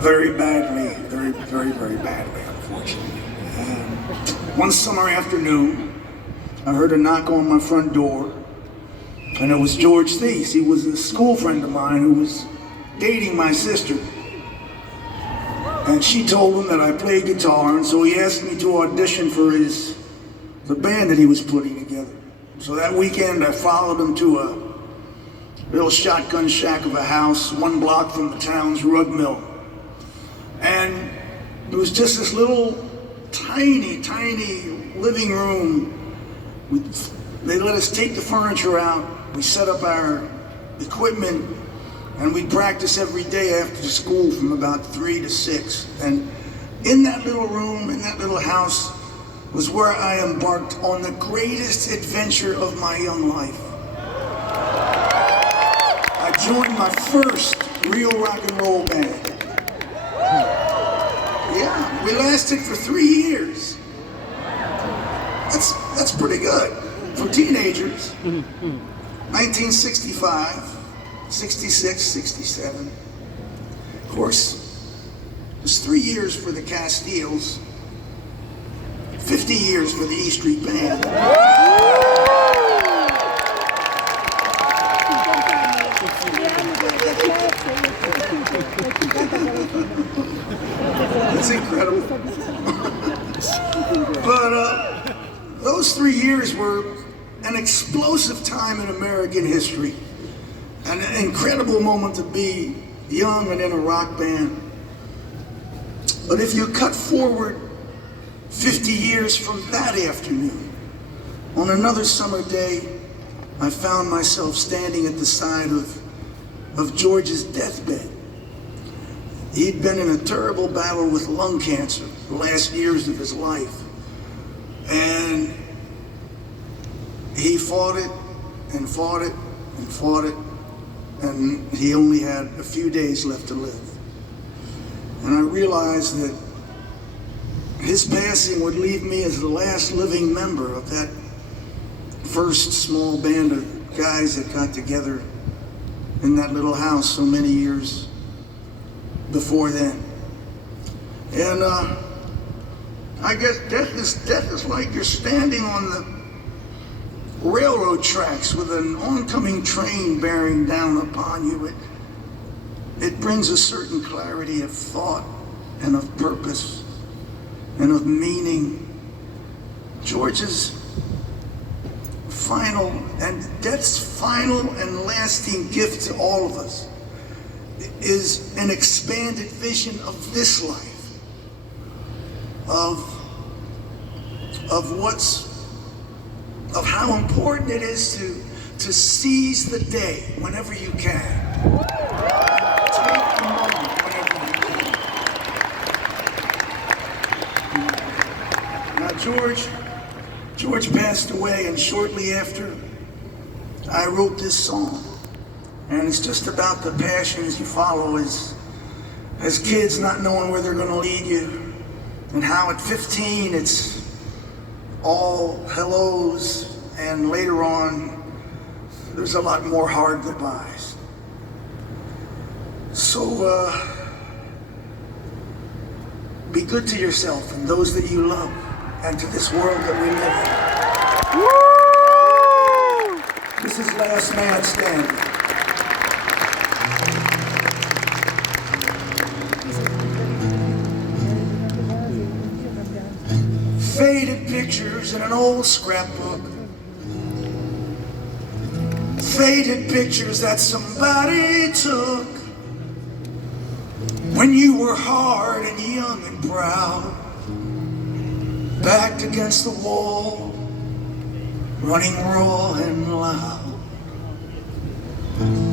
very badly, very badly, unfortunately. One summer afternoon, I heard a knock on my front door, and it was George Thies. He was a school friend of mine who was dating my sister. And she told him that I played guitar, and so he asked me to audition for the band that he was putting together. So that weekend, I followed him to a little shotgun shack of a house 1 block from the town's rug mill. And it was just this little tiny living room. They let us take the furniture out. We set up our equipment, and we'd practice every day after school from about 3 to 6. And in that little room, in that little house, was where I embarked on the greatest adventure of my young life. I joined my first real rock and roll band. Yeah, we lasted for 3 years. That's pretty good for teenagers. 1965, 66, 67. Of course, it was 3 years for the Castiles, 50 years for the E Street Band. It's incredible. But those 3 years were an explosive time in American history. An incredible moment to be young and in a rock band. But if you cut forward 50 years from that afternoon, on another summer day, I found myself standing at the side of George's deathbed. He'd been in a terrible battle with lung cancer the last years of his life. And he fought it and fought it and fought it, and he only had a few days left to live. And I realized that his passing would leave me as the last living member of that first small band of guys that got together in that little house so many years before then. And I guess death is like you're standing on the railroad tracks with an oncoming train bearing down upon you. It brings a certain clarity of thought and of purpose and of meaning. George's final and death's final and lasting gift to all of us is an expanded vision of this life, of how important it is to seize the day whenever you can. Take the moment whenever you can. Now George passed away, and shortly after, I wrote this song. And it's just about the passions you follow as kids, not knowing where they're going to lead you, and how at 15 it's all hellos, and later on there's a lot more hard goodbyes. So be good to yourself and those that you love, and to this world that we live in. Woo! This is Last Man Standing. Faded pictures in an old scrapbook. Faded pictures that somebody took when you were hard and young and proud, backed against the wall, running raw and loud.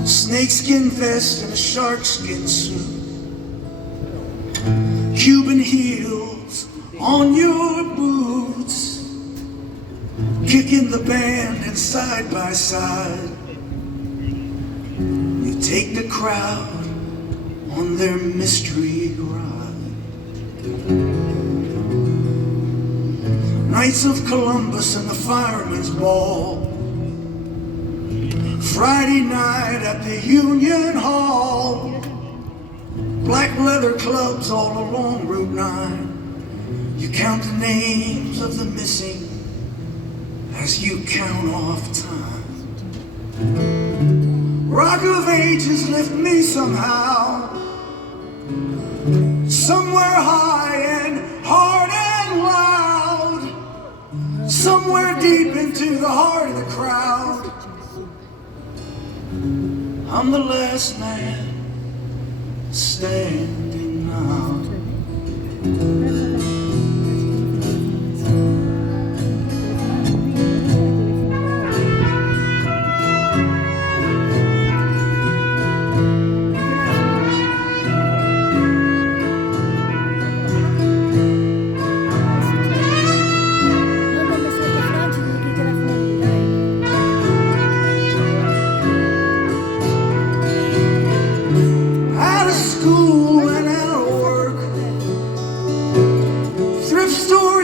Snakeskin vest and a sharkskin suit, Cuban heels on your boots, kicking the band and side by side, you take the crowd on their mystery ride. Knights of Columbus and the Fireman's Ball, Friday night at the Union Hall, Black leather clubs all along Route 9. You count the names of the missing as you count off time. Rock of Ages lift me somehow, somewhere high and hard and loud, somewhere deep into the heart of the crowd. I'm the last man standing now.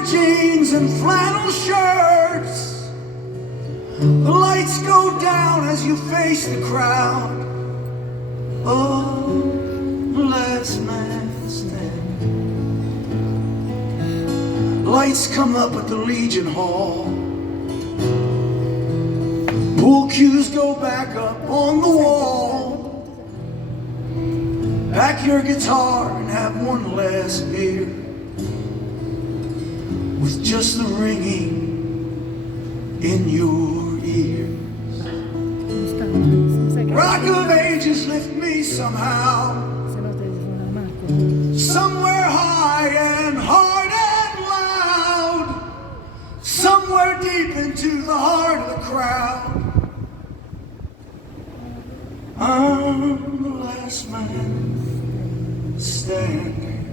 Jeans and flannel shirts. The lights go down as you face the crowd. Oh, the last man standing. Lights come up at the Legion Hall. Pool cues go back up on the wall. Pack your guitar and have one last beer, with just the ringing in your ears. Rock of Ages lift me somehow, somewhere high and hard and loud, somewhere deep into the heart of the crowd. I'm the last man standing.